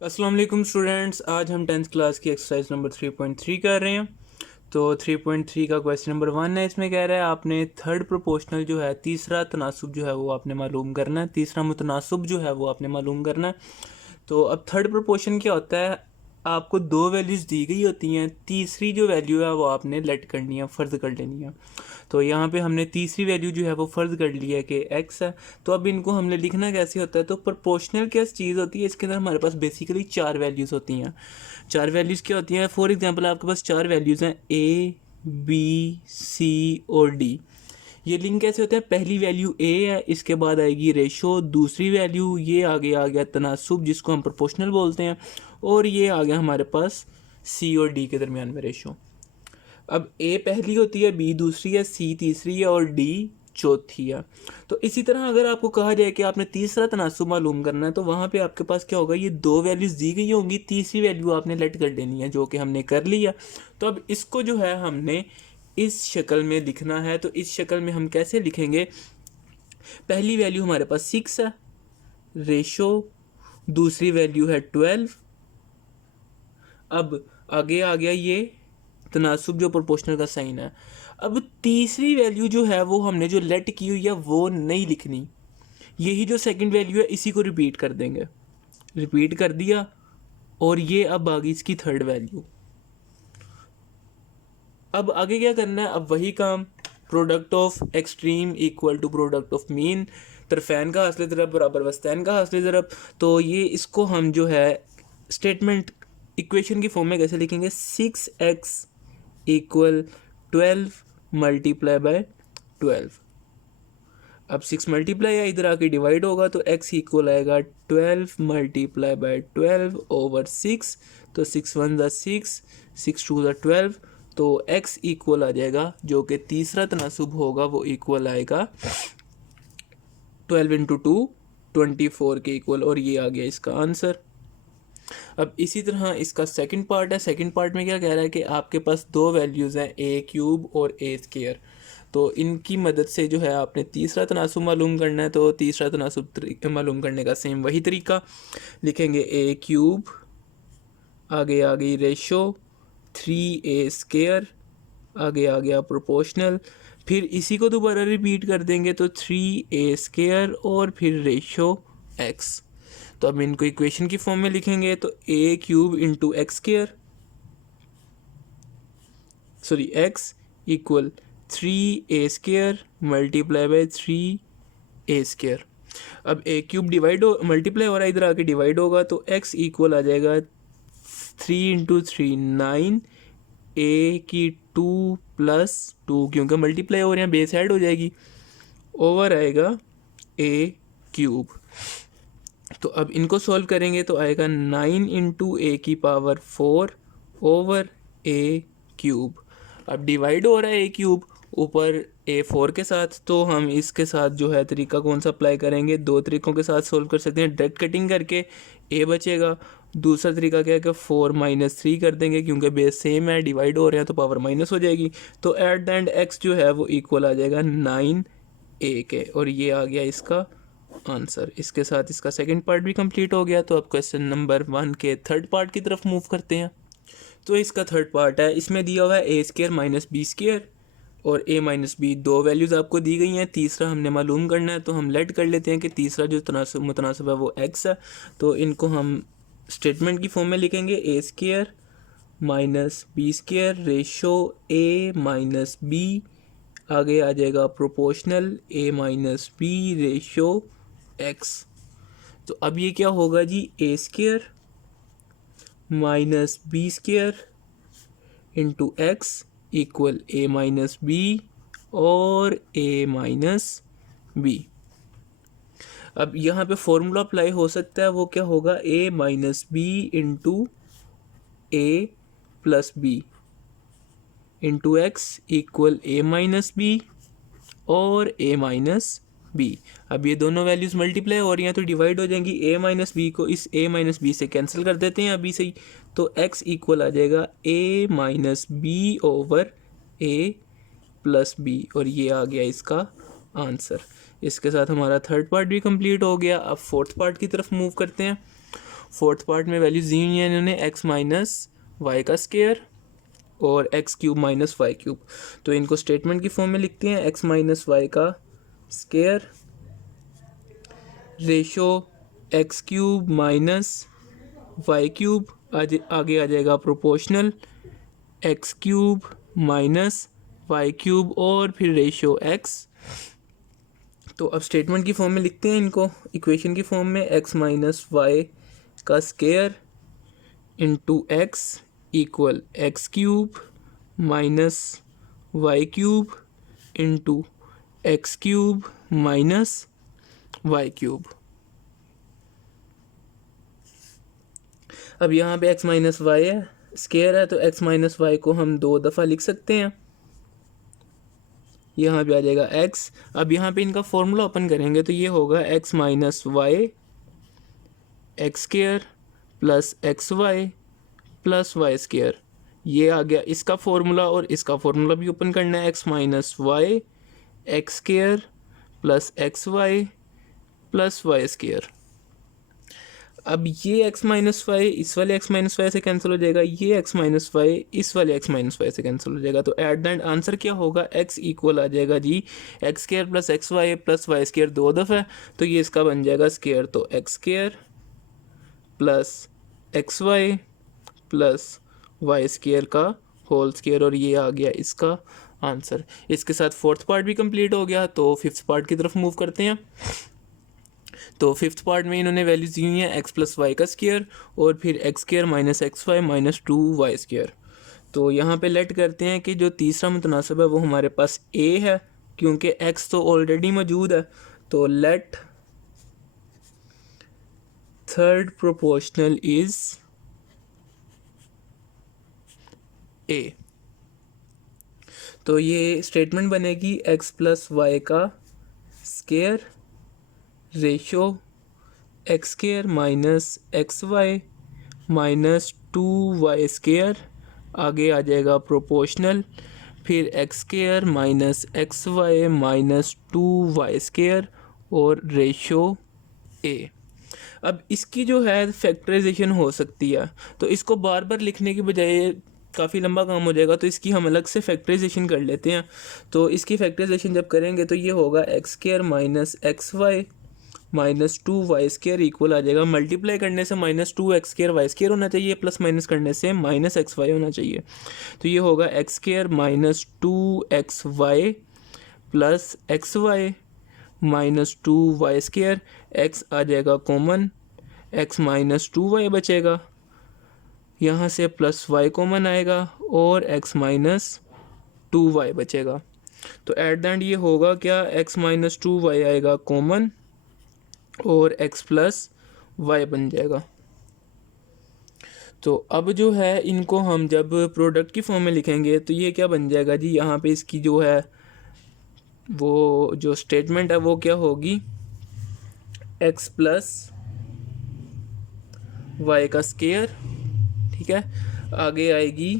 अस्सलाम वालेकुम स्टूडेंट्स, आज हम 10th क्लास की एक्सरसाइज नंबर 3.3 कर रहे हैं। तो 3.3 का क्वेश्चन नंबर 1 है। इसमें कह रहा है आपने थर्ड प्रोपोर्शनल जो है, तीसरा तनासुब जो है वो आपने मालूम करना है, तीसरा मुतनासब जो है वो आपने मालूम करना है। तो अब थर्ड प्रोपोर्शन क्या होता है, आपको दो वैल्यूज़ दी गई होती हैं, तीसरी जो वैल्यू है वो आपने लेट करनी है, फ़र्ज़ कर लेनी है। तो यहाँ पे हमने तीसरी वैल्यू जो है वो फ़र्ज़ कर लिया है कि x है। तो अब इनको हमने लिखना कैसे होता है, तो प्रोपोर्शनल क्या चीज़ होती है, इसके अंदर हमारे पास बेसिकली चार वैल्यूज़ होती हैं। चार वैल्यूज़ क्या होती हैं, फॉर एग्जांपल आपके पास चार वैल्यूज़ हैं a b c और d। ये लिंक कैसे होता है, पहली वैल्यू a है, इसके बाद आएगी रेशो, दूसरी वैल्यू ये आगे आ गया तनासुब जिसको हम प्रोपोर्शनल बोलते हैं, और ये आ गया हमारे पास c और d के दरमियान में रेशो। अब ए पहली होती है, बी दूसरी है, सी तीसरी है और डी चौथी है। तो इसी तरह अगर आपको कहा जाए कि आपने तीसरा तनासुब मालूम करना है, तो वहाँ पे आपके पास क्या होगा, ये दो वैल्यूज़ दी गई होंगी, तीसरी वैल्यू आपने लेट कर देनी है, जो कि हमने कर लिया। तो अब इसको जो है हमने इस शक्ल में लिखना है। तो इस शक्ल में हम कैसे लिखेंगे, पहली वैल्यू हमारे पास 6 है, रेशो, दूसरी वैल्यू है 12। अब आगे आ गया ये तनासुब जो प्रोपोर्शनल का साइन है। अब तीसरी वैल्यू जो है वो हमने जो लेट की हुई है वो नहीं लिखनी, यही जो सेकंड वैल्यू है इसी को रिपीट कर देंगे। रिपीट कर दिया और ये अब आ गई इसकी थर्ड वैल्यू। अब आगे क्या करना है, अब वही काम, product of extreme equal to product of mean, तरफैन का हासिल ज़रब बराबर वस्तैन का हासिल ज़रब। तो ये इसको हम जो है स्टेटमेंट इक्वेशन की फॉर्म में कैसे लिखेंगे, 6x इक्वल 12 मल्टीप्लाई बाय 12। अब 6 मल्टीप्लाई है, इधर आके डिवाइड होगा तो x इक्वल आएगा 12 मल्टीप्लाई बाय 12 ओवर 6। तो 6 1 ज़ा 6, 6 2 ज़ा 12। तो x इक्वल आ जाएगा, जो कि तीसरा तनासुब होगा, वो इक्वल आएगा 12 इंटू 2 24 के इक्वल, और ये आ गया इसका आंसर। अब इसी तरह इसका सेकंड पार्ट है। सेकंड पार्ट में क्या कह रहा है कि आपके पास दो वैल्यूज़ हैं, ए क्यूब और ए स्केयर। तो इनकी मदद से जो है आपने तीसरा तनासुब मालूम करना है। तो तीसरा तनासुब मालूम करने का सेम वही तरीका लिखेंगे, ए क्यूब, आगे आ गई रेशो, 3a स्केयर, आगे आ गया प्रोपोर्शनल, फिर इसी को दोबारा रिपीट कर देंगे तो 3a स्केयर और फिर रेशो x। तो अब इनको इक्वेशन की फॉर्म में लिखेंगे तो a cube into x square, sorry x equal 3a square multiply by 3a square. अब a क्यूब डिवाइड हो मल्टीप्लाई हो रहा है, इधर आके डिवाइड होगा तो x इक्वल आ जाएगा 3 इंटू 3 9, a की 2 प्लस 2, क्योंकि मल्टीप्लाई हो रहे हैं बेस ऐड हो जाएगी, ओवर आएगा a क्यूब। तो अब इनको सॉल्व करेंगे तो आएगा 9 इंटू ए की पावर 4 ओवर ए क्यूब। अब डिवाइड हो रहा है ए क्यूब ऊपर ए 4 के साथ, तो हम इसके साथ जो है तरीका कौन सा अप्लाई करेंगे, दो तरीक़ों के साथ सॉल्व कर सकते हैं। डायरेक्ट कटिंग करके ए बचेगा, दूसरा तरीका क्या है कि 4 माइनस 3 कर देंगे, क्योंकि बेस सेम है, डिवाइड हो रहे हैं तो पावर माइनस हो जाएगी। तो एट द एंड एक्स जो है वो इक्वल आ जाएगा 9 ए के, और ये आ गया इसका आंसर। इसके साथ इसका सेकंड पार्ट भी कंप्लीट हो गया। तो अब क्वेश्चन नंबर 1 के थर्ड पार्ट की तरफ मूव करते हैं। तो इसका थर्ड पार्ट है, इसमें दिया हुआ है ए स्केयर माइनस बी स्केयर और ए माइनस बी, दो वैल्यूज़ आपको दी गई हैं, तीसरा हमने मालूम करना है। तो हम लेट कर लेते हैं कि तीसरा जो मुतनासिब है वो एक्स है। तो इनको हम स्टेटमेंट की फॉर्म में लिखेंगे, a square minus b square ratio a minus b, आगे आ जाएगा proportional a minus b ratio x. तो अब ये क्या होगा जी, a square minus b square into x equal a minus b और ए माइनस बी। अब यहाँ पे फॉर्मूला अप्लाई हो सकता है, वो क्या होगा, a minus b into a plus b into x equal a minus b और ए माइनस बी। अब ये दोनों वैल्यूज़ मल्टीप्लाई हो रही हैं तो डिवाइड हो जाएंगी, ए माइनस बी को इस ए माइनस बी से कैंसिल कर देते हैं अभी से ही। तो x इक्वल आ जाएगा ए माइनस बी ओवर ए प्लस बी, और ये आ गया इसका आंसर। इसके साथ हमारा थर्ड पार्ट भी कंप्लीट हो गया। अब फोर्थ पार्ट की तरफ मूव करते हैं। फोर्थ पार्ट में वैल्यूज दी हुई हैं इन्होंने एक्स माइनस वाई का स्केयर और x cube minus y cube. तो इनको स्टेटमेंट की फॉर्म में लिखते हैं, एक्स माइनस वाई का square ratio x cube minus y cube, आगे आ जाएगा proportional x cube minus y cube और फिर रेशो एक्स। तो अब स्टेटमेंट की फॉर्म में लिखते हैं इनको, इक्वेशन की फॉर्म में एक्स माइनस वाई का square into x equal x cube minus y cube into x cube minus y cube. अब यहाँ पे एक्स माइनस वाई है, स्केयर है, तो एक्स माइनस वाई को हम 2 दफ़ा लिख सकते हैं। यहाँ पे आ जाएगा एक्स। अब यहाँ पे इनका फॉर्मूला ओपन करेंगे तो ये होगा x minus y x square plus x y plus y square. ये आ गया इसका फॉर्मूला, और इसका फॉर्मूला भी ओपन करना है, x minus y x square plus x y plus y square. अब ये एक्स माइनस वाई इस वाले एक्स माइनस वाई से कैंसिल हो जाएगा, ये एक्स माइनस वाई इस वाले एक्स माइनस वाई से कैंसिल हो जाएगा। तो एट द एंड आंसर क्या होगा, एक्स इक्वल आ जाएगा जी x square plus y square 2 दफ़ा, तो ये इसका बन जाएगा स्केयर, तो x square plus x y plus y square का होल स्केयर, और ये आ गया इसका आंसर। इसके साथ फोर्थ पार्ट भी कंप्लीट हो गया, तो फिफ्थ पार्ट की तरफ मूव करते हैं। तो फिफ्थ पार्ट में इन्होंने वैल्यूज दी हुई हैं एक्स प्लस वाई का स्केयर और फिर x square minus x y minus 2 y square. तो यहाँ पे लेट करते हैं कि जो तीसरा मुतनासिब है वो हमारे पास ए है, क्योंकि एक्स तो ऑलरेडी मौजूद है। तो let third proportional is a. तो ये स्टेटमेंट बनेगी एक्स प्लस वाई का square ratio x square minus x y minus 2 y square, आगे आ जाएगा प्रोपोर्शनल फिर x square minus x y minus 2 y square और रेशो ए। अब इसकी जो है फैक्टराइजेशन हो सकती है, तो इसको बार बार लिखने की बजाय काफ़ी लंबा काम हो जाएगा, तो इसकी हम अलग से फैक्टराइजेशन कर लेते हैं। तो इसकी फैक्टराइजेशन जब करेंगे तो ये होगा x square minus x y minus 2 y square equal आ जाएगा, मल्टीप्लाई करने से minus 2 x square y square होना चाहिए, प्लस माइनस करने से माइनस एक्स वाई होना चाहिए। तो ये होगा x square minus 2 x y plus x y minus 2 y square, x आ जाएगा कॉमन, एक्स माइनस 2 वाई बचेगा, यहाँ से प्लस वाई कॉमन आएगा और एक्स माइनस 2 वाई बचेगा। तो एट द एंड ये होगा क्या, एक्स माइनस 2 वाई आएगा कॉमन और x प्लस वाई बन जाएगा। तो अब जो है इनको हम जब प्रोडक्ट की फॉर्म में लिखेंगे तो ये क्या बन जाएगा जी, यहाँ पे इसकी जो है वो जो स्टेटमेंट है वो क्या होगी, x प्लस वाई का स्केयर, ठीक है, आगे आएगी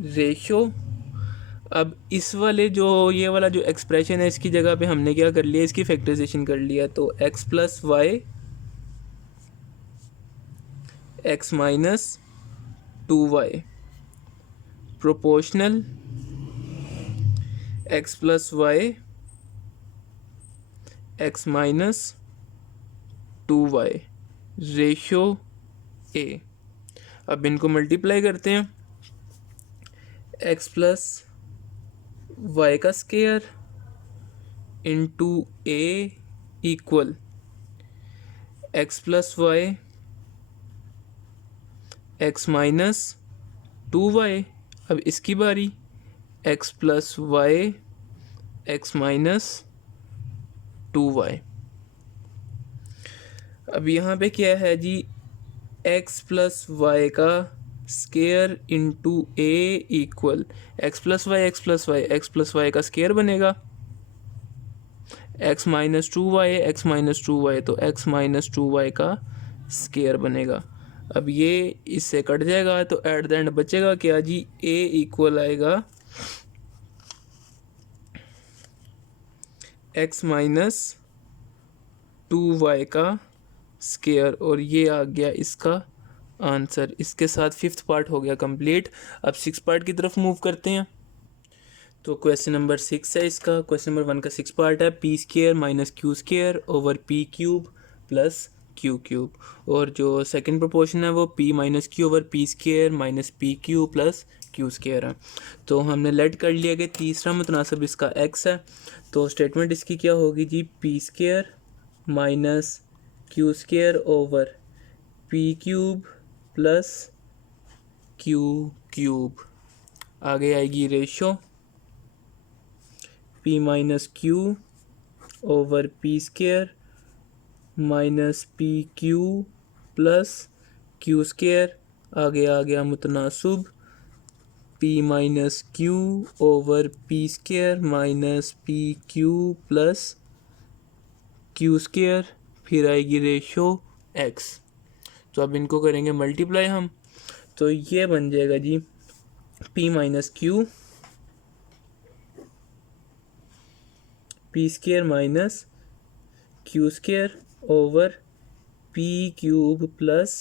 रेशो। अब इस वाले जो ये वाला जो एक्सप्रेशन है इसकी जगह पे हमने क्या कर लिया, इसकी फैक्टराइजेशन कर लिया, तो x plus y x minus 2 y proportional x plus y x minus 2 y ratio a. अब इनको मल्टीप्लाई करते हैं, एक्स प्लस वाई का square into a equal x plus y x minus 2 y. अब इसकी बारी, x plus y x minus 2 y. अब यहाँ पे क्या है जी, एक्स प्लस वाई का square into a equal x plus y x plus y, x plus y का स्केयर बनेगा, x minus 2 y x minus 2 y, तो एक्स माइनस 2 वाई का स्केयर बनेगा। अब ये इससे कट जाएगा, तो एट द एंड बचेगा क्या जी, ए इक्वल आएगा एक्स माइनस 2 वाई का स्क्वायर, और ये आ गया इसका आंसर। इसके साथ 5th पार्ट हो गया कंप्लीट। अब 6 पार्ट की तरफ मूव करते हैं। तो क्वेश्चन नंबर 6 है इसका। क्वेश्चन नंबर 1 का 6 पार्ट है। P square minus q square over p cube plus q cube, और जो सेकंड प्रोपोर्शन है वो P minus q over p square minus p q plus q square है। तो हमने लेट कर लिया कि तीसरा मुतनासिब इसका एक्स है। तो स्टेटमेंट इसकी क्या होगी जी, p square minus q square over p cube plus q cube. आगे आएगी ratio p minus q over p square minus p q plus q square. आगे आ गया मुतनासब p minus q over p square minus p q plus q square. फिर आएगी ratio x. तो अब इनको करेंगे मल्टीप्लाई हम। तो ये बन जाएगा G P minus Q P square minus q square over p cube plus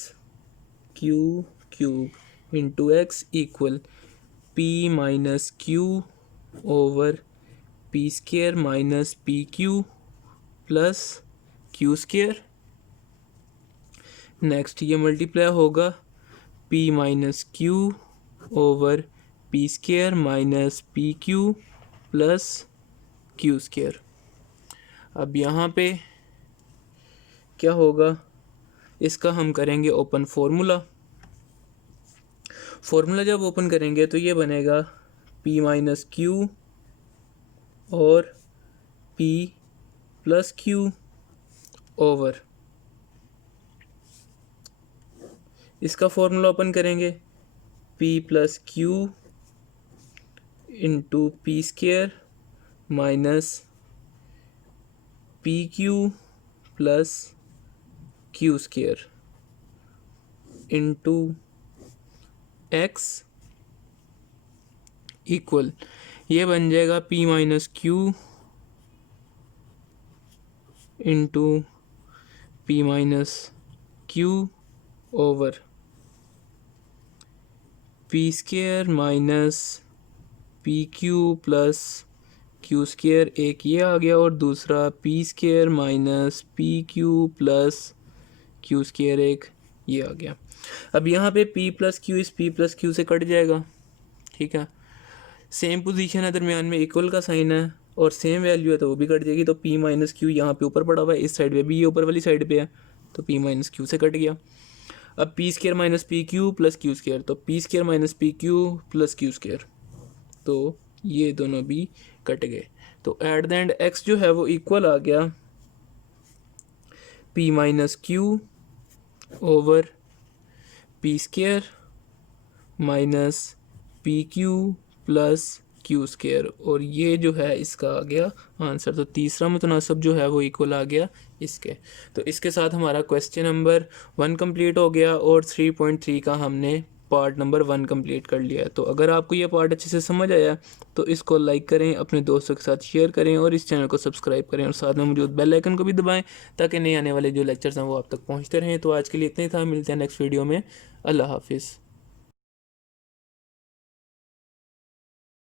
q cube into x equal P minus q over p square minus p q plus q square. Next ये multiply होगा P minus q over p square minus p q plus q square. अब यहाँ पे क्या होगा, इसका हम करेंगे ओपन फार्मूला। फार्मूला जब ओपन करेंगे तो ये बनेगा पी माइनस क्यू और पी प्लस क्यू ओवर, इसका फार्मूला ओपन करेंगे P plus Q into P square minus p q plus q square into x equal, ये बन जाएगा P minus Q into P minus q over p square minus p q plus q square. एक ये आ गया और दूसरा P square minus p q plus q square, एक ये आ गया। अब यहाँ पे p प्लस क्यू इस p प्लस क्यू से कट जाएगा, ठीक है। सेम पोजीशन है, दरमियान में इक्वल का साइन है और सेम वैल्यू है तो वो भी कट जाएगी। तो p माइनस क्यू यहाँ पे ऊपर पड़ा हुआ है, इस साइड पे भी ये ऊपर वाली साइड पे है, तो p माइनस क्यू से कट गया। अब p square minus p q plus q square, तो p square minus p q plus q square, तो ये दोनों भी कट गए। तो एट द एंड एक्स जो है वो इक्वल आ गया P minus q over p square minus p q plus q square, और ये जो है इसका आ गया आंसर। तो तीसरा मुतनासिब जो है वो इक्वल आ गया इसके। तो इसके साथ हमारा क्वेश्चन नंबर 1 कंप्लीट हो गया और 3.3 का हमने पार्ट नंबर 1 कंप्लीट कर लिया है। तो अगर आपको ये पार्ट अच्छे से समझ आया तो इसको लाइक करें, अपने दोस्तों के साथ शेयर करें और इस चैनल को सब्सक्राइब करें और साथ में मौजूद बेल आइकन को भी दबाएं ताकि नए आने वाले जो लेक्चर्स हैं वो आप तक पहुंचते रहें। तो आज के लिए इतना ही था, मिलते हैं नेक्स्ट वीडियो में। अल्लाह हाफिज़।